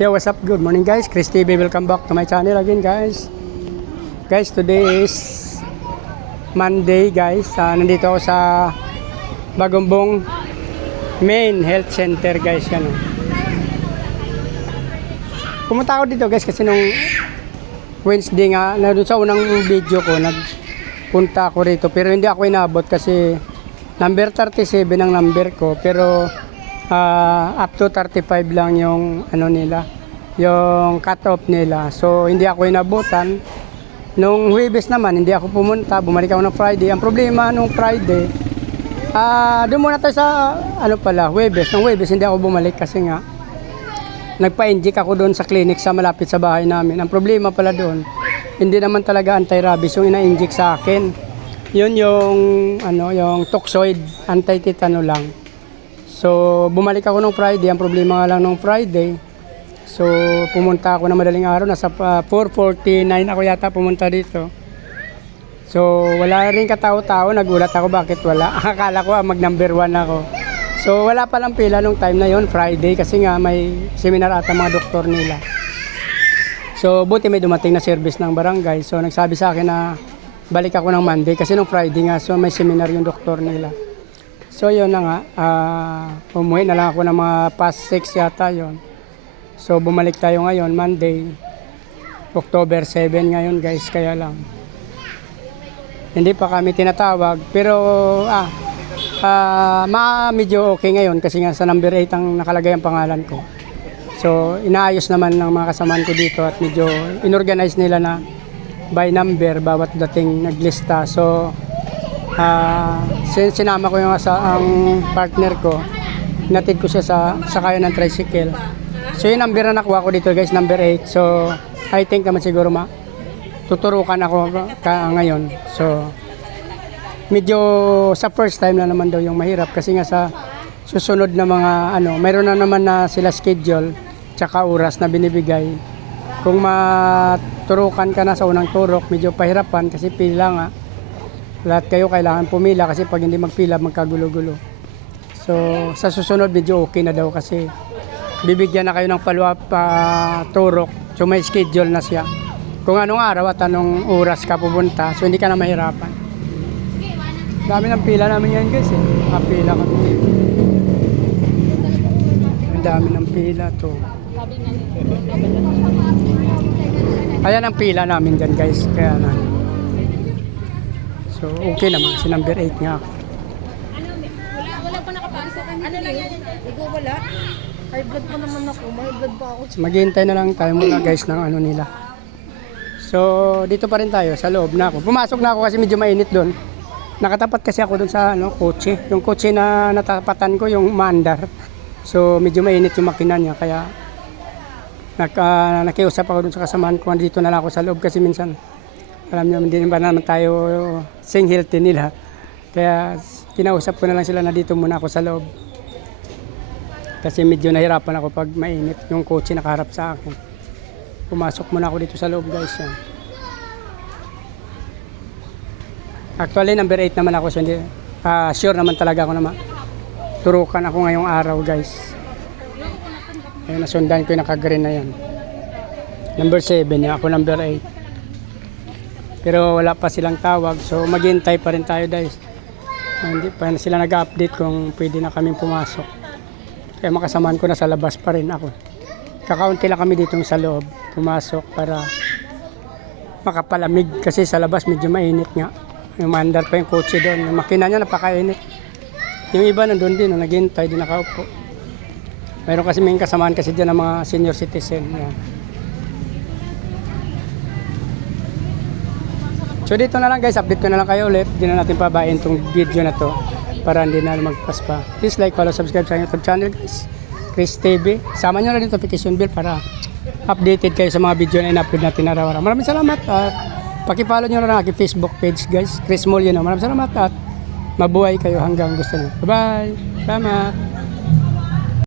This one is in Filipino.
Yo, what's up? Good morning guys. Chris TV, welcome back to my channel again guys. Guys, today is Monday guys. Nandito ako sa Bagumbong Main Health Center guys. Yan, oh. Pumunta ako dito guys kasi nung Wednesday nga, na doon sa unang video ko, nagpunta ako rito. Pero hindi ako inabot kasi number 37 ang number ko. Pero up to 35 lang yung ano nila, yung cut off nila. So hindi ako inabutan. Nung Huwebes naman hindi ako pumunta, bumalik ako ng Friday. Ang problema nung Friday, doon muna tayo sa ano pala, Huwebes. Nung Huwebes hindi ako bumalik kasi nga nagpa-inject ako doon sa clinic sa malapit sa bahay namin. Ang problema pala doon, hindi naman talaga anti-rabies yung ina-inject sa akin. Yun yung ano, yung toxoid, anti-tetano lang. So, bumalik ako nung Friday. Ang problema nga lang nung Friday. So, pumunta ako na madaling araw. Nasa 4:49 ako yata pumunta dito. So, wala rin katao-tao. Nagulat ako bakit wala. Akala ko mag number 1 ako. So, wala palang pila nung time na yon, Friday. Kasi nga may seminar ata mga doktor nila. So, buti may dumating na service ng barangay. So, nagsabi sa akin na balik ako ng Monday. Kasi nung Friday nga, so may seminar yung doktor nila. So yun na nga, umuwi na lang ako ng mga past 6 yata yon. So bumalik tayo ngayon, Monday, October 7 ngayon guys, kaya lang. Hindi pa kami tinatawag, pero medyo okay ngayon kasi nga sa number 8 ang nakalagay ang pangalan ko. So inaayos naman ng mga kasamaan ko dito at medyo inorganize nila na by number bawat dating naglista. So sinama ko yung ang partner ko, hinatid ko siya sa sakayan ng tricycle. So yung number na nakuha ko dito guys, number 8. So I think naman siguro tuturukan ako ngayon. So medyo sa first time na naman daw yung mahirap kasi nga sa susunod na mga mayroon na naman na sila schedule tsaka oras na binibigay. Kung maturukan ka na sa unang turok, medyo pahirapan kasi pila nga. Lahat kayo kailangan pumila kasi pag hindi magpila magkagulo-gulo. So sa susunod medyo okay na daw kasi bibigyan na kayo ng follow-up turok. So may schedule na siya. Kung anong araw at anong oras ka pupunta, so hindi ka na mahirapan. Dami ng pila namin yan guys eh. Pila kami. Ang dami ng pila to. Ayan ang pila namin dyan guys. Kaya na. So, okay naman. Si number 8 nga ako. Wala pa nakapasok. Ano lang yan? Ikaw wala? High blood pa naman ako. High blood pa ako. So, maghihintay na lang tayo muna guys ng ano nila. So, dito pa rin tayo. Sa loob na ako. Pumasok na ako kasi medyo mainit doon. Nakatapat kasi ako doon sa kotse. Yung kotse na natapatan ko, yung maandar. So, medyo mainit yung makina niya. Kaya, nakiusap ako doon sa kasamahan ko. Dito na lang ako sa loob kasi minsan alam niyo, hindi ba naman tayo sing healthy nila. Kaya kinausap ko na lang sila na dito muna ako sa loob. Kasi medyo nahirapan ako pag mainit yung kotse nakaharap sa akin. Pumasok muna ako dito sa loob guys. Yan. Actually number 8 naman ako. So hindi, sure naman talaga ako na turukan ako ngayong araw guys. Ayun, nasundan ko yung naka-green na yan. Number 7 yan. Ako number 8. Pero wala pa silang tawag, so maghintay pa rin tayo guys. Hindi pa sila nag-update kung pwede na kaming pumasok. Kaya makasamaan ko na sa labas pa rin ako. Kakaunti lang kami dito sa loob, pumasok para makapalamig kasi sa labas medyo mainit nga. Yung mandar pa yung kotse doon, yung makina niya napakainit. Yung iba nandun din, naghintay din nakaupo. Mayroon kasi may kasamaan kasi dyan ng mga senior citizen. Yan. So dito na lang guys, update ko na lang kayo ulit. Hindi na natin pabayin itong video na to para hindi na magpas pa. Please like, follow, subscribe sa YouTube channel guys, Chris TV. Sama nyo na rin notification bell para updated kayo sa mga video na in-upload natin araw-araw. Maraming salamat at paki-follow nyo na lang aking Facebook page guys, Chris Molino. Maraming salamat at mabuhay kayo hanggang gusto nyo. Bye bye! Salamat!